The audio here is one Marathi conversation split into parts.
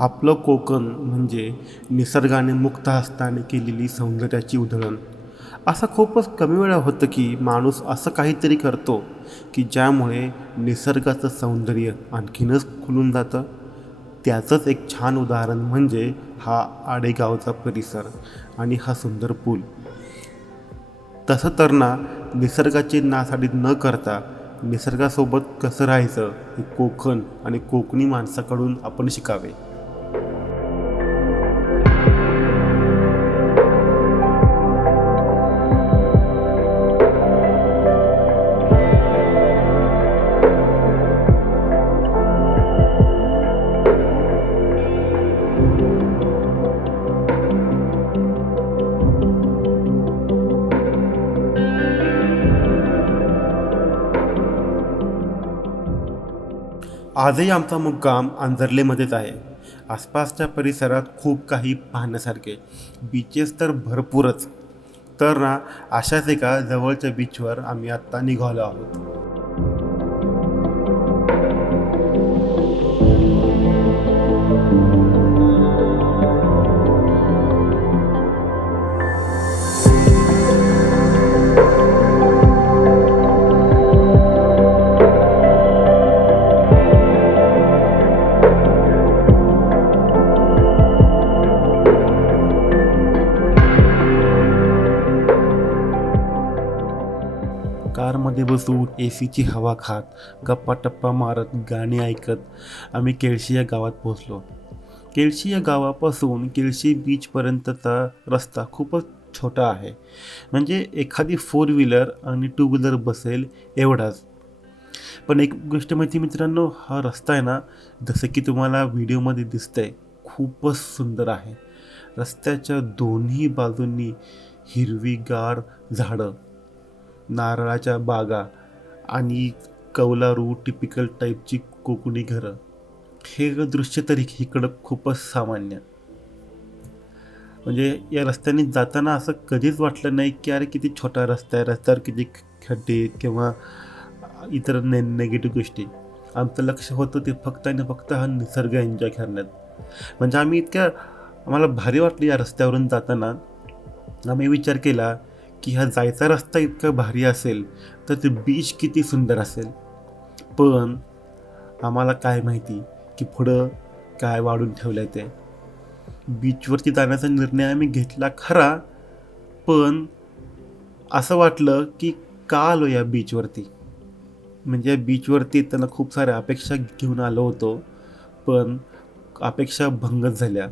आपलं कोकण म्हणजे निसर्गाने मुक्त हस्ताने केलेली सौंदर्याची उधळण. असं खूपच कमी वेळा होतं की माणूस असं काहीतरी करतो की ज्यामुळे निसर्गाचं सौंदर्य आणखीनच खुलून जातं. त्याचंच एक छान उदाहरण म्हणजे हा आडेगावचा परिसर आणि हा सुंदर पूल. तसं तर ना, निसर्गाची नासाडी न करता निसर्गासोबत कसं राहायचं हे कोकण आणि कोकणी माणसाकडून आपण शिकावे. आजही आमचा मुक्काम आंजर्लेमध्येच आहे. आसपासच्या परिसरात खूप काही पाहण्यासारखे. बीचेस तर भरपूरच. तर ना, अशाच एका जवळच्या बीचवर आम्ही आत्ता निघालो आहोत. कारमध्ये बसून ए सीची हवा खात, गप्पा-टप्पा मारत, गाणी ऐकत आम्ही केळशी या गावात पोहोचलो. केळशी या गावापासून केळशी बीचपर्यंतचा रस्ता खूपच छोटा आहे. म्हणजे एखादी फोर व्हीलर आणि टू व्हीलर बसेल एवढाच. पण एक गोष्ट माहिती मित्रांनो, हा रस्ता आहे ना, जसं की तुम्हाला व्हिडिओमध्ये दिसतंय, खूपच सुंदर आहे. रस्त्याच्या दोन्ही बाजूंनी हिरवीगार झाडं, नारळाच्या बागा आणि कौलारू टिपिकल टाईपची कोकणी घरं. हे दृश्य तर इकडं खूपच सामान्य. म्हणजे या रस्त्याने जाताना असं कधीच वाटलं नाही की अरे किती छोटा रस्ता आहे, रस्त्यावर किती खड्डे किंवा इतर निगेटिव्ह गोष्टी. आमचं लक्ष होतं ते फक्त आणि फक्त हा निसर्ग एन्जॉय करण्यात. म्हणजे आम्हाला भारी वाटलं या रस्त्यावरून जाताना. आम्ही विचार केला की हा जायचा रस्ता इतका भारी असेल तर ते बीच किती सुंदर असेल. पण आम्हाला काय माहिती की पुढं काय वाढून ठेवलं आहे ते. बीचवरती जाण्याचा निर्णय आम्ही घेतला खरा, पण असं वाटलं की का आलो या बीचवरती. म्हणजे या बीचवरती येताना खूप साऱ्या अपेक्षा घेऊन आलो होतो, पण अपेक्षा भंगच झाल्या.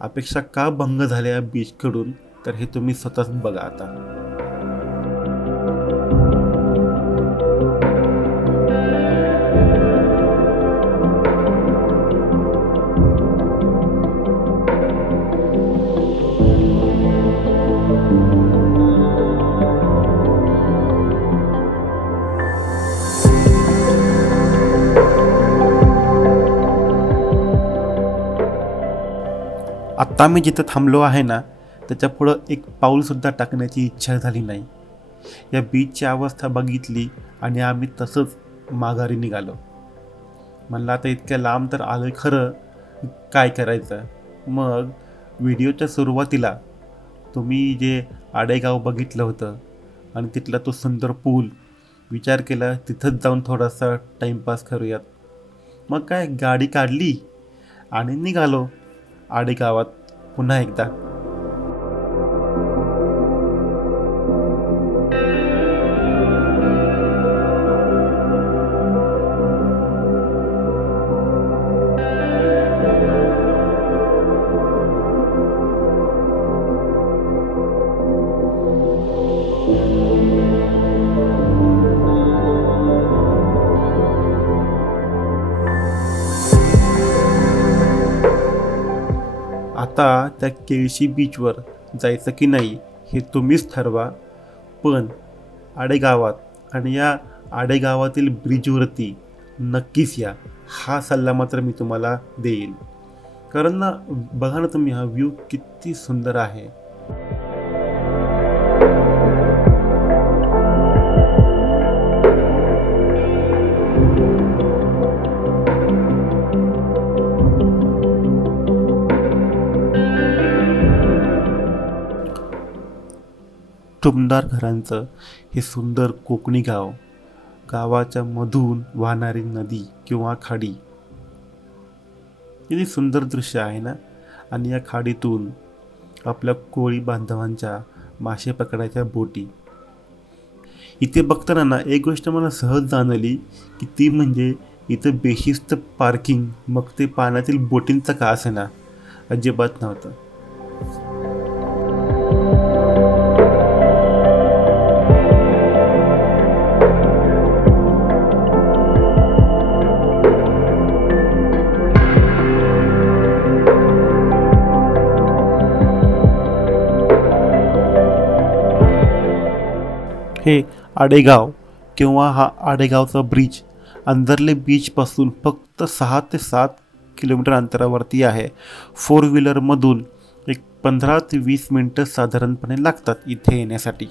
अपेक्षा का भंग झाल्या या बीचकडून, तर हे तुम्ही स्वतःच बघा आता. आत्ता मी जिथं थांबलो आहे ना, त्याच्या पुढं एक पाऊलसुद्धा टाकण्याची इच्छा झाली नाही. या बीचची अवस्था बघितली आणि आम्ही तसंच माघारी निघालो. म्हणलं आता इतक्या लांब तर आलोय खरं, काय करायचं. मग व्हिडिओच्या सुरुवातीला तुम्ही जे आडेगाव बघितलं होतं आणि तिथला तो सुंदर पूल, विचार केला तिथंच जाऊन थोडासा टाईमपास करूयात. मग काय गाडी काढली आणि निघालो आडेगावात पुन्हा एकदा. आता त्या केळशी बीचवर जायचं की नाही हे तुम्हीच ठरवा. पण आडेगावात आणि या आडेगावातील ब्रिजवरती नक्कीच या. हा सल्ला मात्र मी तुम्हाला देईन. कारण ना, बघा ना तुम्ही हा व्ह्यू किती सुंदर आहे. टुमदार घरांचं हे सुंदर कोकणी गाव, गावाच्या मधून वाहणारी नदी किंवा खाडी, किती सुंदर दृश्य आहे ना. आणि या खाडीतून आपल्या कोळी बांधवांच्या मासे पकडायच्या बोटी. इथे बघताना ना एक गोष्ट मला सहज जाणवली की ती म्हणजे इथं बेशिस्त पार्किंग, मग ते पाण्यातील बोटींचं का असे ना, अजिबात नव्हतं. हे आडेगाव किंवा हा आडेगावचा ब्रिज अंदरले बीचपासून फक्त 6 ते 7 किलोमीटर अंतरावरती आहे. 4 व्हीलरमधून एक 15 ते 20 मिनटं साधारणपणे लागतात इथे येण्यासाठी.